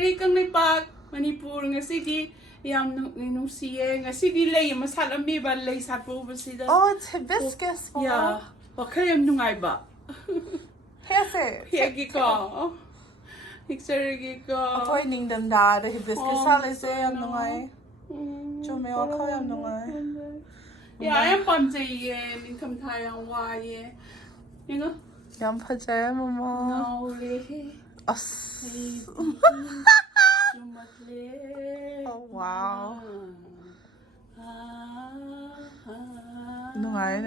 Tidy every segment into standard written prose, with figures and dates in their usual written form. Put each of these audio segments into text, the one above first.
Kumjari kang may pag Manipur ngasidi yam nung siye ngasidi lay masal ambi ba lay sapo ba sida. Oh, it's hibiscus. Mama. Yeah. Okay am nungay ba. Hese. Hegi ko. Hiksergi ko. Atoy ning dem da the hibiscus salise am nungay. Chume wa khay am nungay. Yeah, I am pamjay min kam thayang wa ye. You know? Yam pajay mama. No le. Us. Oh wow. Nungay.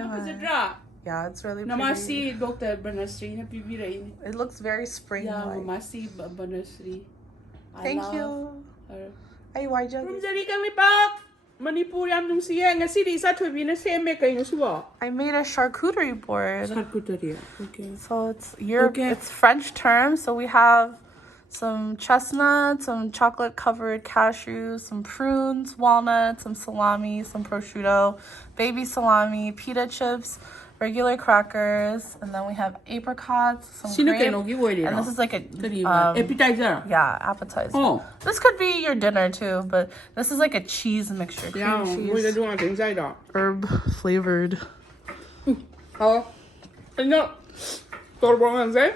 Yeah, it's really pretty. Namasi Dr. Banasri na pibirain. It looks very spring-like. Yeah, Namasi Banasri. Thank you. Ay, why did Kumjari kang lipak. Manipur yam nung siya ngasidi sa tuwi na seme kayo suwa. I made a charcuterie board. Charcuterie. Okay. So it's it's French term. So we have some chestnuts, some chocolate-covered cashews, some prunes, walnuts, some salami, some prosciutto, baby salami, pita chips, regular crackers, and then we have apricots, some grape, and this is like a appetizer. Yeah, appetizer. Oh. This could be your dinner too, but this is like a cheese mixture. Yeah, cheese. Herb flavored. Oh, ano? Torbongan say?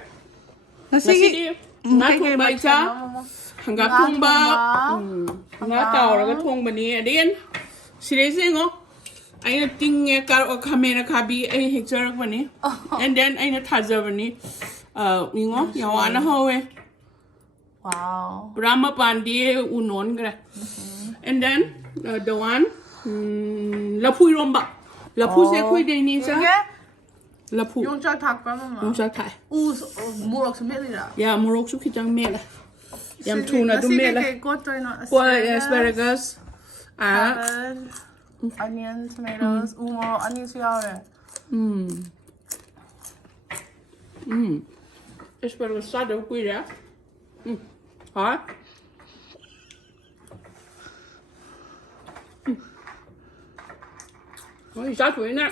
Ngasidi. Natumba isa. Hanggang tumba. Nataw raga tumba ni adin. Seriously ngo. Ay na ting karo kamera kabi ay hector ko ni. And then ay na taza ni. Ngo yawana hawe. Wow. Brahma pandi unon gra. And then the one Lafu Eromba. Lafu se kui de ni sa. Lafu. Yung chak thak pa mama. Yung chak thai. Murok sumeli. Yeah, murok su kitang mela. Yam tuna do mela. Asparagus. Onion, tomatoes. Moro onions yaore. Asparagus sa do kui ya. Ha? Ôi, sao tuổi nè.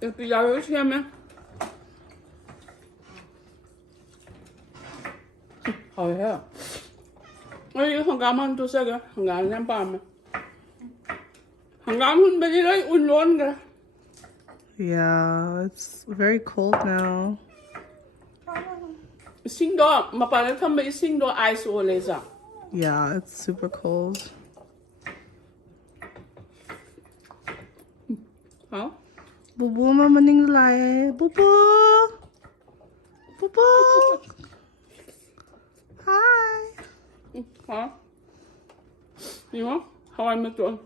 Được bây giờ xem nè. Hồi hả? Ôi, không cảm ơn tôi sao kìa. Không cảm ơn em bà mà. Không cảm ơn bây giờ un luôn kìa. Yeah, it's very cold now. Sinh đó, mà bà nó thăm mấy sinh đó ice ô lê sao? Yeah, it's super cold. Hả? Bubu mama ning lai. Bubu. Bubu. Hi. Hả? Gì hả? How I met you.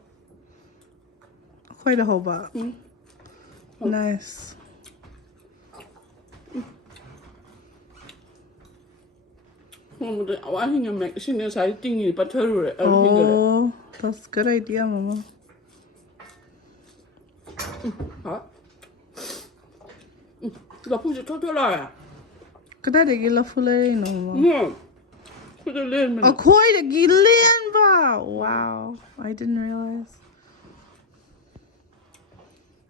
Quite a whole lot. Nice. Oh, that's a good idea, mama. Hả? Lafu sẽ thoát lại à? Cái đấy để ghi Lafu lên nó mà. Put it in. Oh, koi để ghi lên ba. Wow, I didn't realize.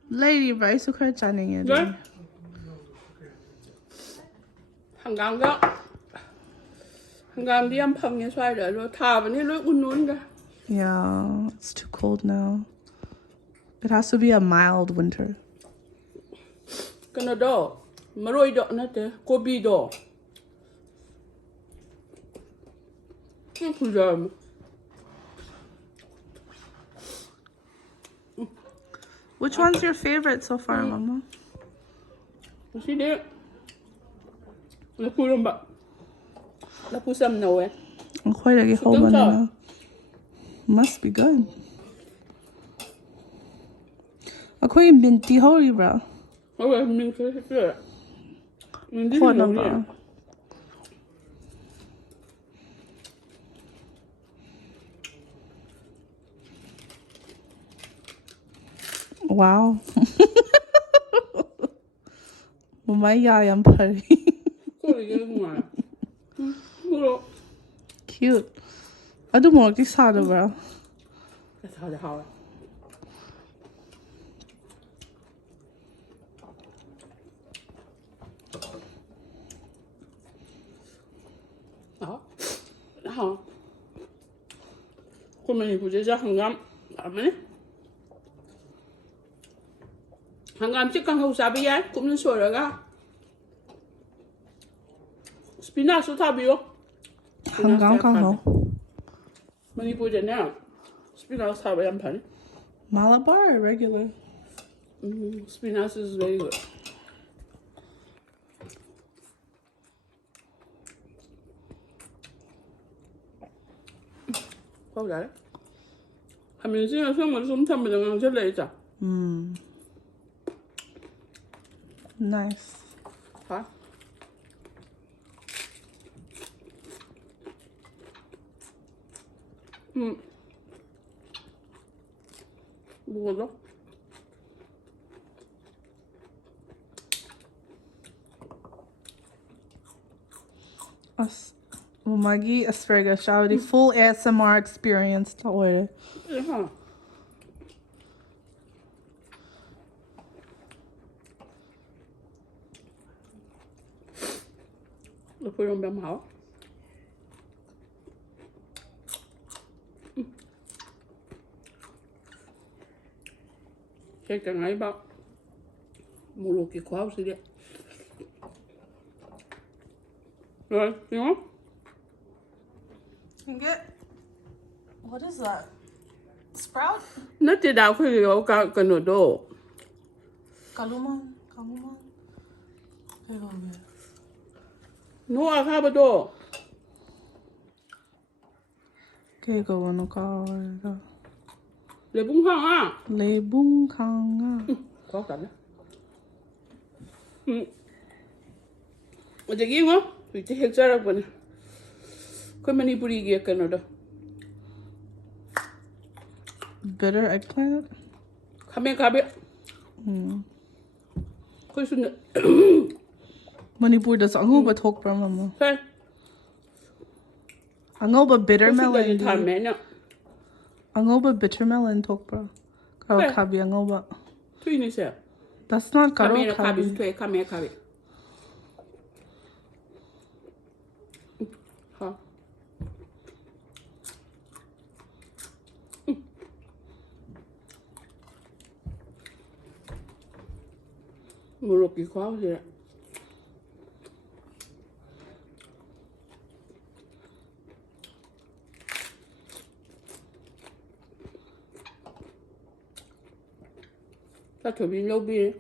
Lady, vậy sao khởi chân này Rồi. Hằng đó. Hằng đi ăn phẳng như xoay rồi thả vào ní lối un cả. Yeah, it's too cold now. It has to be a mild winter. Cái nó đó, mà rồi đó nó thế, kobe đó. Không phải giờ mà. Which one's your favorite so far, mama? See there? Lafu Eromba. Lafu some nowhere. I'm quite a whole banana. Must be good. Ako'y minty holy bro. Okay, mình sẽ sửa. Mình đi What nhiều number? đi. Wow. My yam pari. Cute. I do more this harder, bro. That's how the how. Hả? 그러면 부재자 한감 밤에 한감 찍강 하고 사비야 굽는 소리가 스피나스 타비요 한강 강호. Manipuri spinach 타비 한 판. Malabar or regular? Spinach is very good. Có đấy. Mình xin xong rồi xuống thăm mình rất lệ chả. Nice. Hả? Buồn lắm. Umagi asparagus shawty full ASMR experience to order. Hả? Lafu Eromba hảo. Cái càng ấy bao một lô cái khóa gì đấy. Rồi, đúng không? Can get what is that? Sprout? Nó chỉ đào khi có cả nửa đồ. Kaluman. Nó à khá đồ. Okay, go on ka. Để bún hăng à? Le bung kanga. Có cả đấy. Ở đây kia không? Vì thế hết ra rồi. Cái Manipuri kia cái nào đó. Bitter eggplant? Kame kabe. Cái số này. Manipur does ango ba thok pra mama. Cái. Ango ba bitter Cái melon. thằng mẹ nhá. Ango ba bitter melon thok pra. Karo Hey. kabi ango ba. Tuy này sao? That's not karo Kame kabe, kabi. tuy kame kabe. Hả? Một lục cái khóa gì đấy. Ta chuẩn bị lâu bia.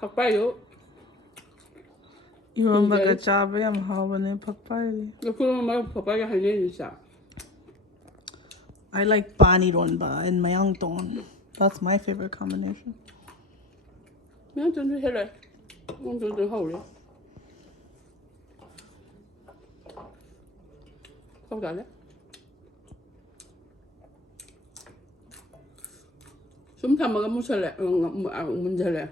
Phật bay rồi. Eromba ka chabe am hawane pakpai. Cái phương mà Phật bay hay nên gì sao? I like bani ronba and mayang ton. That's my favorite combination. Miếng chân thế này. Không chân từ hậu đấy. Không cả đấy. Chúng ta mà cái muốn salad, muốn salad.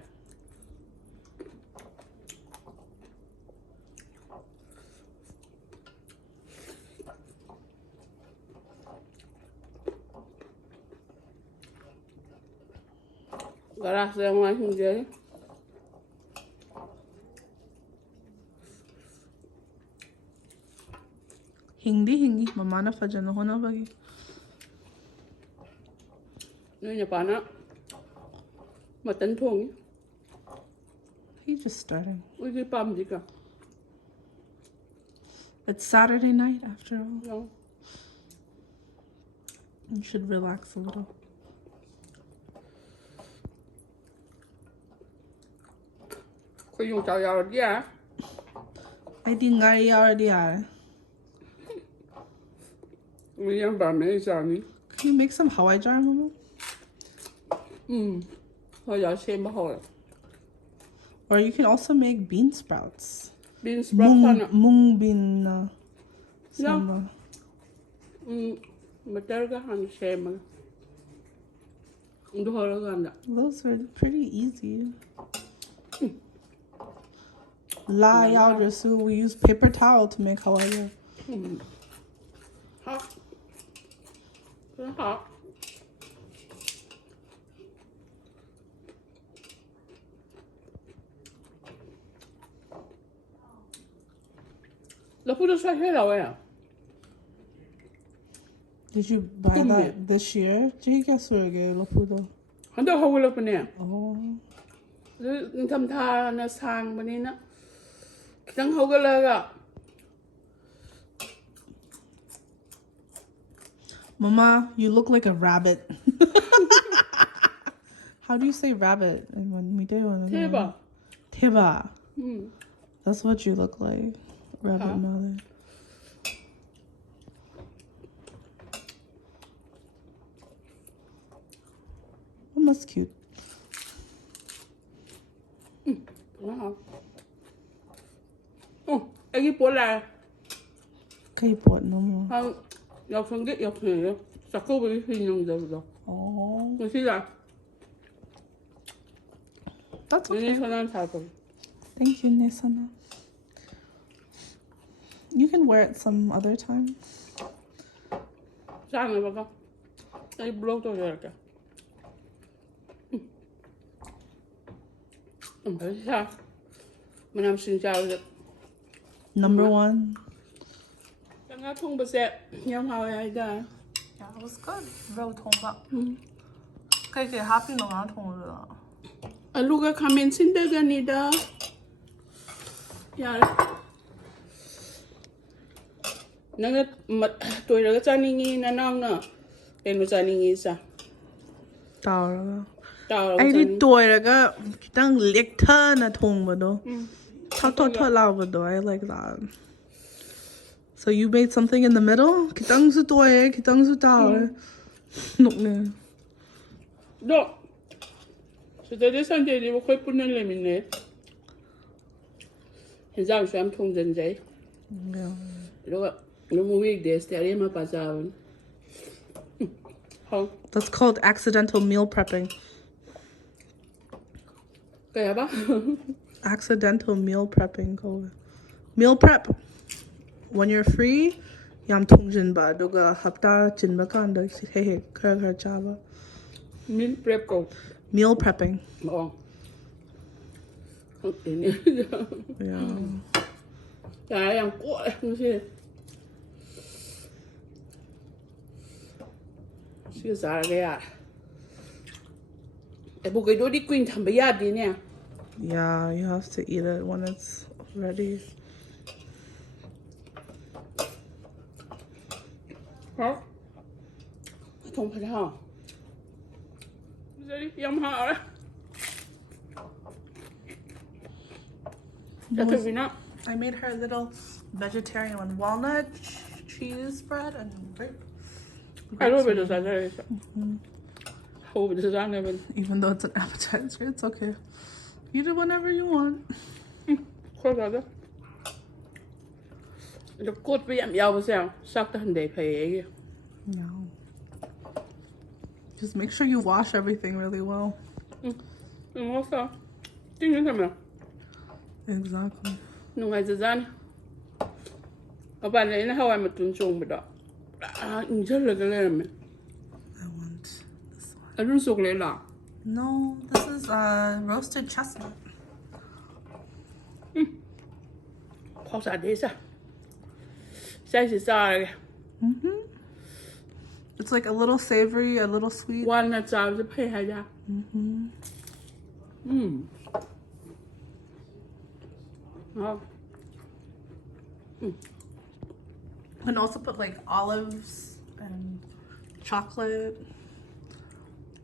Gracias, mamá, un día. Hindi mama na fajano ho na bagi. Nơi nhà bạn á. Mà tấn thuồng. He's just starting. Ui cái băm gì cả. It's Saturday night after all. Đâu. You should relax a little. Có dùng chảo dầu đi à? I think I already are. Mình ăn bà mẹ sao nhỉ? Can you make some Hawaii jar, mama? Thôi giờ xem bao hồi. Or you can also make bean sprouts. Bean sprout sana. Mung bean. Samba. Mà tao cái hàng xem mà. Đúng rồi đó anh. Those are pretty easy. La yao drasu. We use paper towel to make Hawaii jar. Hot. Rất hot. Lafu đã xoay hết rồi à? Did you buy that this year? Jake guess where again, Lafu. Handa hawala pa niya. Oh. Ntamta na sang ba nina? Kitang hawala. Mama, you look like a rabbit. How do you say rabbit? Teba. Teba. That's what you look like. Rabbit mother. That's cute. Wow. Oh, eggy pola. Okay, pot no more. How you can get your clear. Sako will be in the Oh. You see that? That's okay. Thank you, Nisana. You can wear it some other time. Sana baka. Ay blow to there. Number one. Yeah, it was good. Rohu Eromba. Okay, happy no nga Eromba. Aluga kamen sinda ganida. Yeah. Nanga toiraga chaningi na na. Eno chaningi sa. Tao. I did toiraga kitang lekta na Eromba do. I like that. So you made something in the middle? Kitang su toy, kitang su tao. No. No. So that is something they were quite putting a lemon. His arms am tongue than they. No movie there, stay in my bazaar. How? That's called accidental meal prepping. Accidental meal prepping. Meal prep. When you're free, yam tungjin ba doga hapta chin bakanda hey kar chava. Meal prep go. Meal prepping. Oh. Yeah. I am good. She's out of there. Yeah, you have to eat it when it's ready. Huh? I don't put it on. Is that yum hard? I made her a little vegetarian one. Walnut cheese bread and grape. I love it. Even though it's an appetizer, it's okay. Eat it whenever you want. The good be suck the hunday pay. No. Just make sure you wash everything really well. And also, exactly. No, I done. About in how I'm a tunchong, but I want this one. I don't so glad. No, this is roasted chestnut. How's that? This sorry. It's like a little savory, a little sweet. Walnuts are the pay. Oh. And also put like olives and chocolate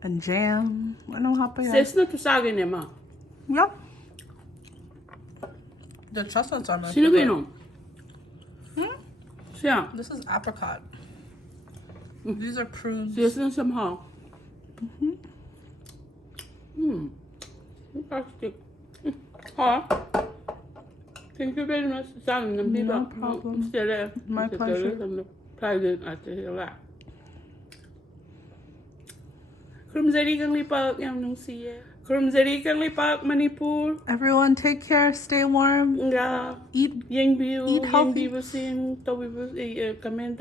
and jam. I know how big. It's not to sag in them. Yep. The chestnuts are my favorite. Yeah. This is apricot. These are prunes. This is somehow. Thank you very much. No problem. My pleasure. Manipur. Everyone take care, stay warm. Eat healthy. Comment